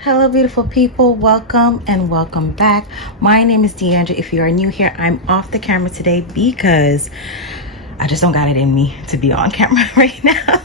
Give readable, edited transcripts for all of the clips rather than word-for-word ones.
Hello beautiful people, welcome and welcome back. My name is Deandra. If you are new here, I'm off the camera today because I just don't got it in me to be on camera right now.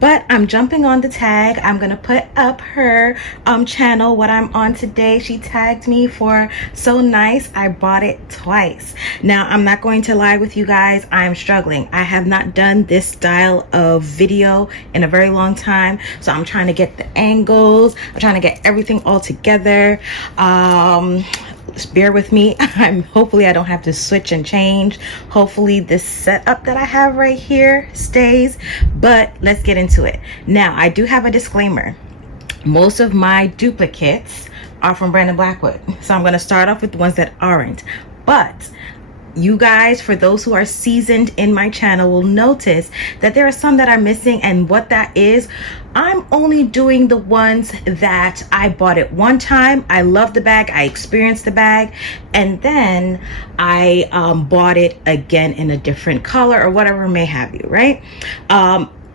But I'm jumping on the tag. I'm gonna put up her channel, what I'm on today. She tagged me for So Nice. I bought it twice. Now I'm not going to lie with you guys, I'm struggling. I have not done this style of video in a very long time, so I'm trying to get the angles, I'm trying to get everything all together. Just bear with me. Hopefully I don't have to switch and change. Hopefully this setup that I have right here stays, but let's get into it. Now I do have a disclaimer. Most of my duplicates are from Brandon Blackwood, so I'm going to start off with the ones that aren't. But you guys, for those who are seasoned in my channel, will notice that there are some that are missing, and what that is, I'm only doing the ones that I bought it one time. I love the bag, I experienced the bag, and then I bought it again in a different color or whatever may have you, right?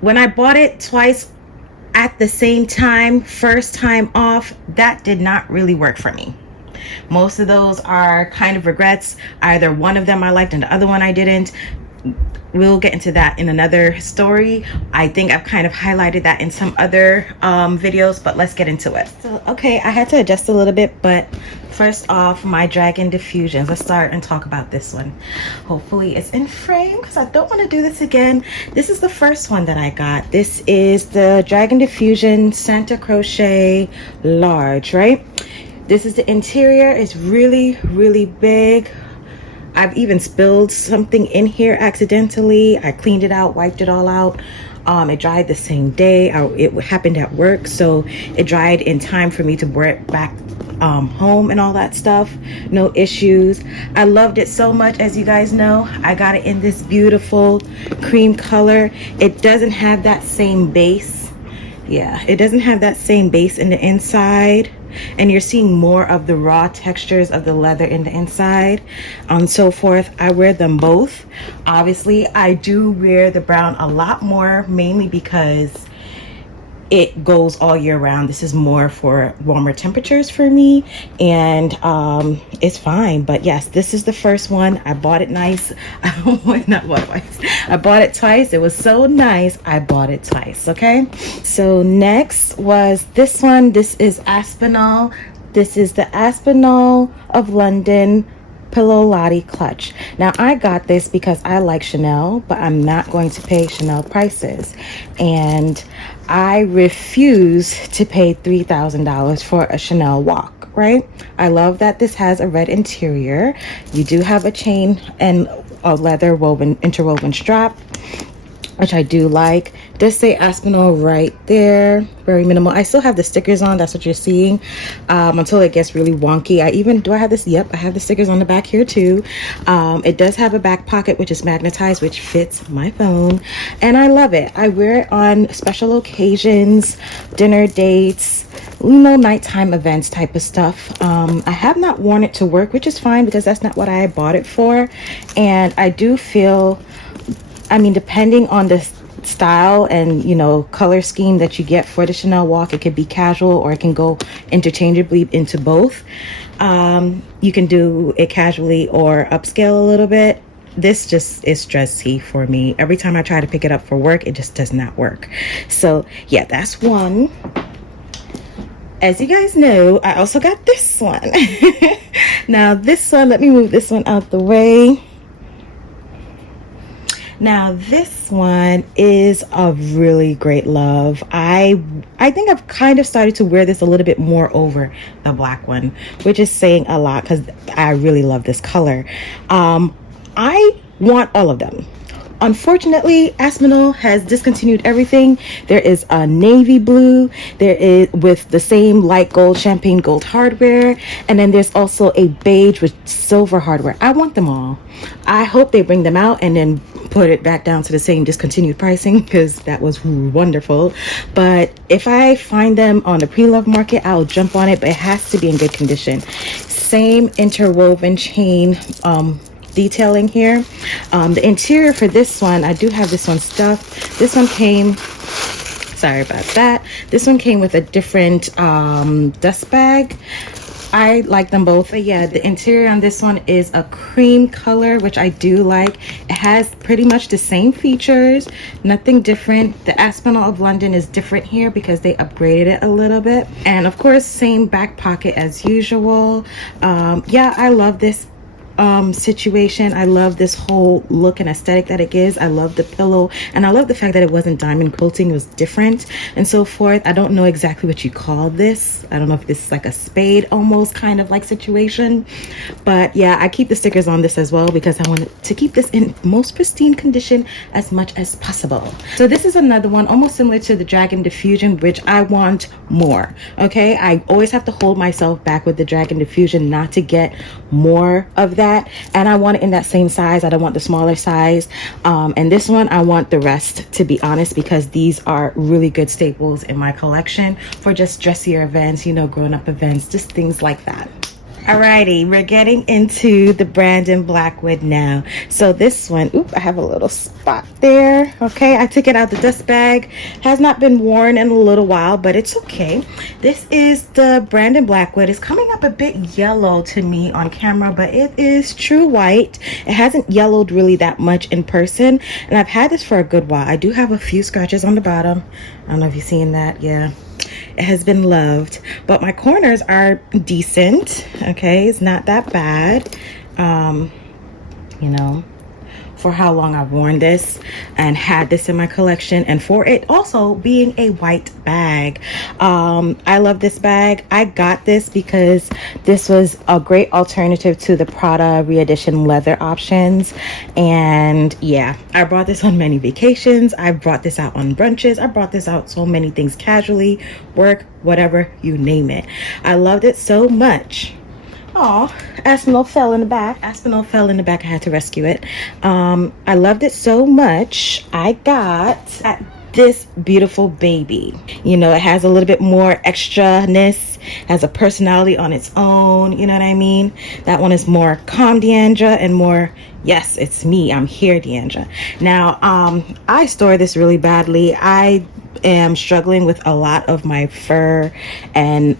When I bought it twice at the same time, first time off, that did not really work for me. Most of those are kind of regrets. Either one of them I liked and the other one I didn't. We'll get into that in another story. I think I've kind of highlighted that in some other videos, but let's get into it. So, okay, I had to adjust a little bit, but first off, my Dragon Diffusions. Let's start and talk about this one. Hopefully it's in frame because I don't want to do this again. This is the first one that I got. This is the Dragon Diffusion Santa Crochet Large, right? This is the interior. It's really, really big. I've even spilled something in here accidentally. I cleaned it out, wiped it all out. It dried the same day. It happened at work, so it dried in time for me to wear it back home and all that stuff. No issues. I loved it so much. As you guys know, I got it in this beautiful cream color. It doesn't have that same base. Yeah, it doesn't have that same base in the inside, and you're seeing more of the raw textures of the leather in the inside and so forth. I wear them both. Obviously I do wear the brown a lot more, mainly because it goes all year round. This is more for warmer temperatures for me, and it's fine. But yes, this is the first one. I bought it nice. I bought it twice. It was so nice, I bought it twice. Okay, so next was this one. This is Aspinall. This is the Aspinall of London Pillow Lottie Clutch. Now I got this because I like Chanel, but I'm not going to pay Chanel prices, and I refuse to pay $3,000 for a Chanel walk, right? I love that this has a red interior. You do have a chain and a leather interwoven strap, which I do like. It does say Aspinall right there, very minimal. I still have the stickers on, that's what you're seeing, until it gets really wonky. Do I have this? Yep, I have the stickers on the back here too. It does have a back pocket which is magnetized, which fits my phone, and I love it. I wear it on special occasions, dinner dates, nighttime events type of stuff. I have not worn it to work, which is fine because that's not what I bought it for. And I do feel, depending on the style and color scheme that you get for the Chanel walk, it could be casual or it can go interchangeably into both. You can do it casually or upscale a little bit. This just is dressy for me. Every time I try to pick it up for work, it just does not work. So yeah, that's one. As you guys know, I also got this one. Now this one, let me move this one out the way. Now this one is a really great love. I think I've kind of started to wear this a little bit more over the black one, which is saying a lot because I really love this color. I want all of them. Unfortunately, Aspinall has discontinued everything. There is a navy blue, there is with the same light gold, champagne gold hardware, and then there's also a beige with silver hardware. I want them all. I hope they bring them out and then put it back down to the same discontinued pricing, because that was wonderful. But if I find them on the pre-love market, I'll jump on it, but it has to be in good condition. Same interwoven chain detailing here. The interior for this one, I do have this one stuffed. This one came Sorry about that. This one came with a different dust bag. I like them both, but yeah, the interior on this one is a cream color, which I do like. It has pretty much the same features, nothing different. The Aspinall of London is different here because they upgraded it a little bit, and of course same back pocket as usual. Yeah, I love this situation. I love this whole look and aesthetic that it gives. I love the pillow, and I love the fact that it wasn't diamond quilting, it was different and so forth. I don't know exactly what you call this. I don't know if this is like a spade almost kind of like situation, but yeah, I keep the stickers on this as well because I want to keep this in most pristine condition as much as possible. So this is another one almost similar to the Dragon Diffusion, which I want more. Okay, I always have to hold myself back with the Dragon Diffusion not to get more of that, and I want it in that same size. I don't want the smaller size, and this one I want the rest, to be honest, because these are really good staples in my collection for just dressier events, you know, grown up events, just things like that. Alrighty, we're getting into the Brandon Blackwood now. So this one, oop, I have a little spot there. Okay, I took it out the dust bag. Has not been worn in a little while, but it's okay. This is the Brandon Blackwood. It's coming up a bit yellow to me on camera, but it is true white. It hasn't yellowed really that much in person, and I've had this for a good while. I do have a few scratches on the bottom. I don't know if you've seen that. Yeah, it has been loved, but my corners are decent. Okay, it's not that bad, you know, for how long I've worn this and had this in my collection, and for it also being a white bag. I love this bag. I got this because this was a great alternative to the Prada re-edition leather options, and yeah, I brought this on many vacations. I brought this out on brunches. I brought this out so many things, casually, work, whatever, you name it. I loved it so much. Oh, Aspinall fell in the back. Aspinall fell in the back. I had to rescue it. I loved it so much. I got this beautiful baby. You know, it has a little bit more extraness, has a personality on its own. You know what I mean? That one is more calm Deandra and more, yes, it's me. I'm here, Deandra. Now, I store this really badly. I am struggling with a lot of my fur and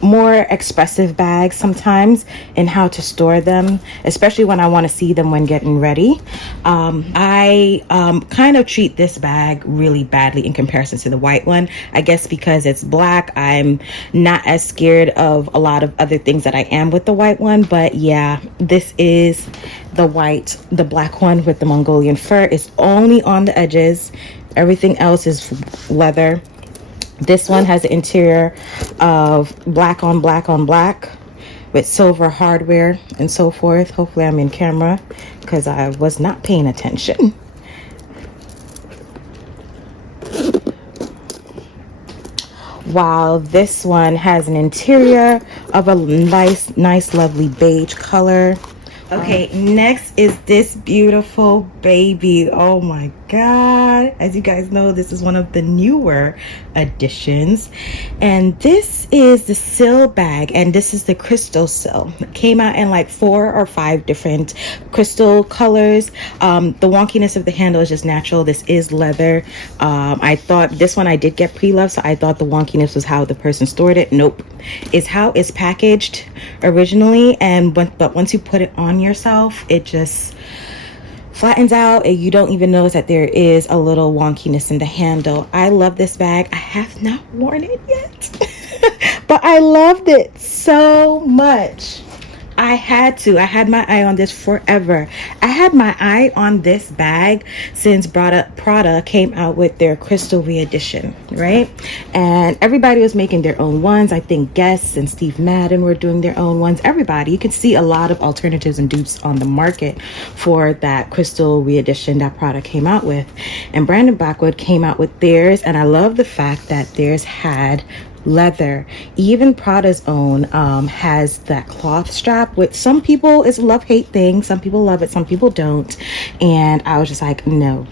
more expressive bags sometimes, and how to store them, especially when I want to see them when getting ready. I kind of treat this bag really badly in comparison to the white one. I guess because it's black, I'm not as scared of a lot of other things that I am with the white one. But yeah, this is the black one with the Mongolian fur. It's only on the edges. Everything else is leather. This one has the interior of black on black on black with silver hardware and so forth. Hopefully I'm in camera because I was not paying attention. While this one has an interior of a nice lovely beige color. Okay, next is this beautiful baby. Oh my god, as you guys know, this is one of the newer additions, and this is the Sill bag, and this is the crystal Sill. It came out in like 4 or 5 different crystal colors. The wonkiness of the handle is just natural. This is leather. I thought this one I did get pre-loved, so I thought the wonkiness was how the person stored it. Nope, it's how it's packaged originally, but once you put it on yourself, it just flattens out and you don't even notice that there is a little wonkiness in the handle. I love this bag. I have not worn it yet but I loved it so much. I had my eye on this forever. I had my eye on this bag since Prada came out with their crystal re-edition, right? And everybody was making their own ones. I think Guess and Steve Madden were doing their own ones. Everybody, you can see a lot of alternatives and dupes on the market for that crystal re-edition that Prada came out with. And Brandon Blackwood came out with theirs, and I love the fact that theirs had leather. Even Prada's own has that cloth strap, which some people is a love-hate thing. Some people love it, some people don't. And I was just like, no,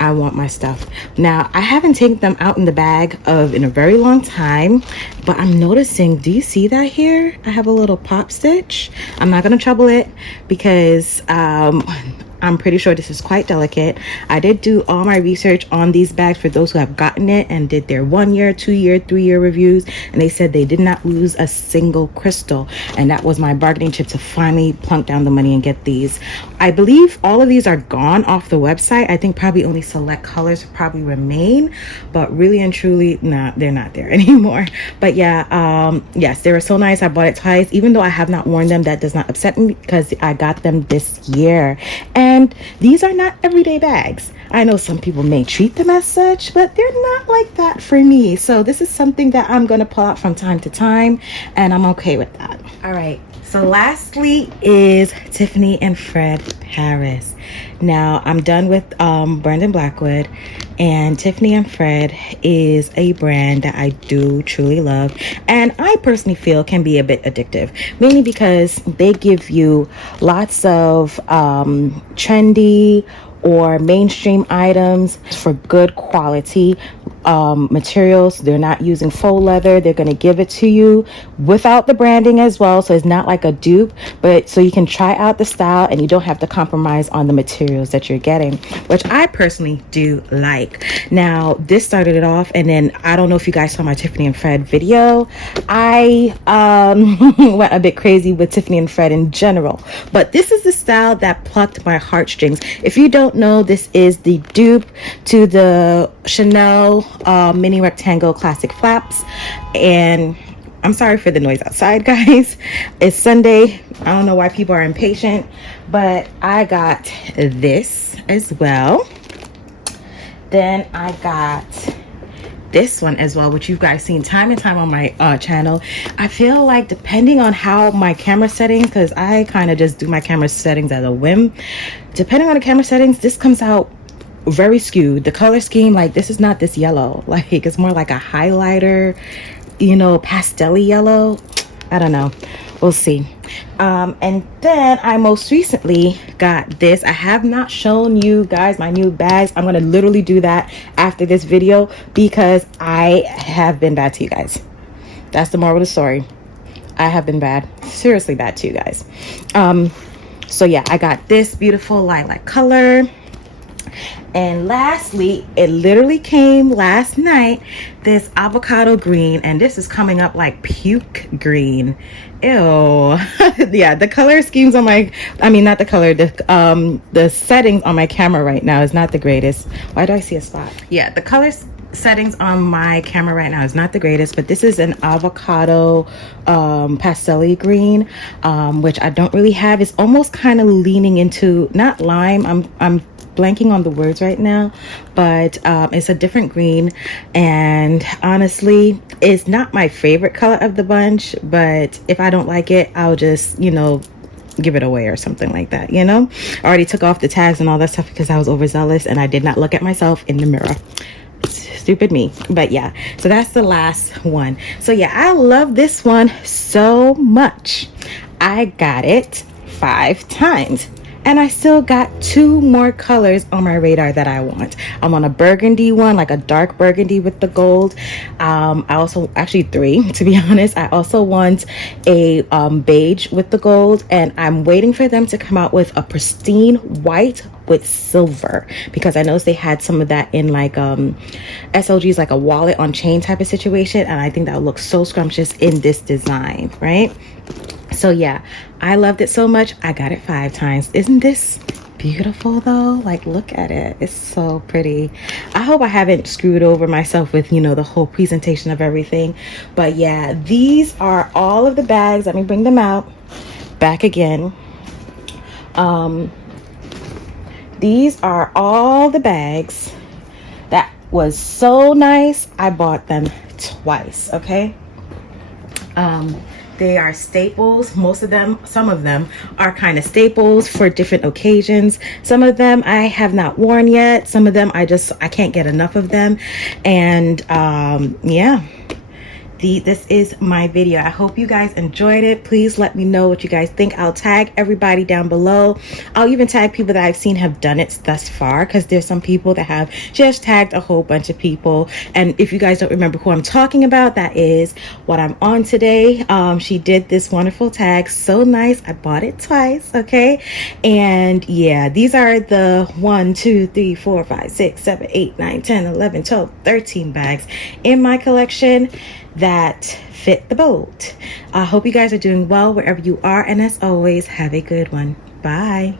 I want my stuff. Now, I haven't taken them out in the bag in a very long time, but I'm noticing, do you see that here? I have a little pop stitch. I'm not gonna trouble it because I'm I'm pretty sure this is quite delicate. I did do all my research on these bags for those who have gotten it and did their 1 year, 2 year, 3 year reviews, and they said they did not lose a single crystal, and that was my bargaining chip to finally plunk down the money and get these. I believe all of these are gone off the website. I think probably only select colors probably remain, but really and truly, nah, they're not there anymore. But yeah, yes, they were so nice. I bought it twice. Even though I have not worn them, that does not upset me because I got them this year. And these are not everyday bags. I know some people may treat them as such, but they're not like that for me. So this is something that I'm going to pull out from time to time, and I'm okay with that. All right. So lastly is Tiffany and Fred Paris. Now I'm done with Brandon Blackwood, and Tiffany and Fred is a brand that I do truly love, and I personally feel can be a bit addictive, mainly because they give you lots of trendy or mainstream items for good quality materials. They're not using faux leather. They're going to give it to you without the branding as well, so it's not like a dupe, but so you can try out the style and you don't have to compromise on the materials that you're getting, which I personally do like. Now this started it off, and then I don't know if you guys saw my Tiffany and Fred video. I went a bit crazy with Tiffany and Fred in general, but this is the style that plucked my heartstrings. If you don't know, this is the dupe to the Chanel mini rectangle classic flaps. And I'm sorry for the noise outside, guys. It's Sunday. I don't know why people are impatient, but I got this as well. Then I got this one as well, which you guys seen time and time on my channel. I feel like depending on how my camera settings, because I kind of just do my camera settings at a whim, depending on the camera settings, this comes out very skewed. The color scheme, like this is not this yellow, like it's more like a highlighter, you know, pastel yellow. I don't know, we'll see. And then I most recently got this. I have not shown you guys my new bags. I'm gonna literally do that after this video because I have been bad to you guys. That's the moral of the story. I have been bad, seriously bad to you guys. So yeah, I got this beautiful lilac color. And lastly, it literally came last night, this avocado green, and this is coming up like puke green. Ew. Yeah, the color schemes on my, I mean not the color, the settings on my camera right now is not the greatest. Why do I see a spot? Yeah, the colors settings on my camera right now is not the greatest, but this is an avocado pastel green, which I don't really have. It's almost kind of leaning into, not lime, I'm blanking on the words right now, but it's a different green, and honestly it's not my favorite color of the bunch, but if I don't like it, I'll just, you know, give it away or something like that, you know. I already took off the tags and all that stuff because I was overzealous and I did not look at myself in the mirror. Stupid me. But yeah, so that's the last one. So yeah, I love this one so much. I got it 5 times. And I still got 2 more colors on my radar that I want. I'm on a burgundy one, like a dark burgundy with the gold. I also, actually 3 to be honest. I also want a beige with the gold, and I'm waiting for them to come out with a pristine white with silver, because I noticed they had some of that in like SLG's, like a wallet on chain type of situation, and I think that would look so scrumptious in this design, right? So yeah, I loved it so much. I got it 5 times. Isn't this beautiful though? Like, look at it. It's so pretty. I hope I haven't screwed over myself with, you know, the whole presentation of everything. But yeah, these are all of the bags. Let me bring them out back again. These are all the bags that was so nice. I bought them twice, okay? They are staples. Most of them, some of them are kind of staples for different occasions. Some of them I have not worn yet. Some of them I can't get enough of them. And yeah, this is my video. I hope you guys enjoyed it. Please let me know what you guys think. I'll tag everybody down below. I'll even tag people that I've seen have done it thus far, because there's some people that have just tagged a whole bunch of people. And if you guys don't remember who I'm talking about, that is what I'm on today. She did this wonderful tag, so nice. I bought it twice, okay? And yeah, these are the 1 2 3 4 5 6 7 8 9 10 11 12 13 bags in my collection that fit the boat. I hope you guys are doing well wherever you are, and as always, have a good one. Bye.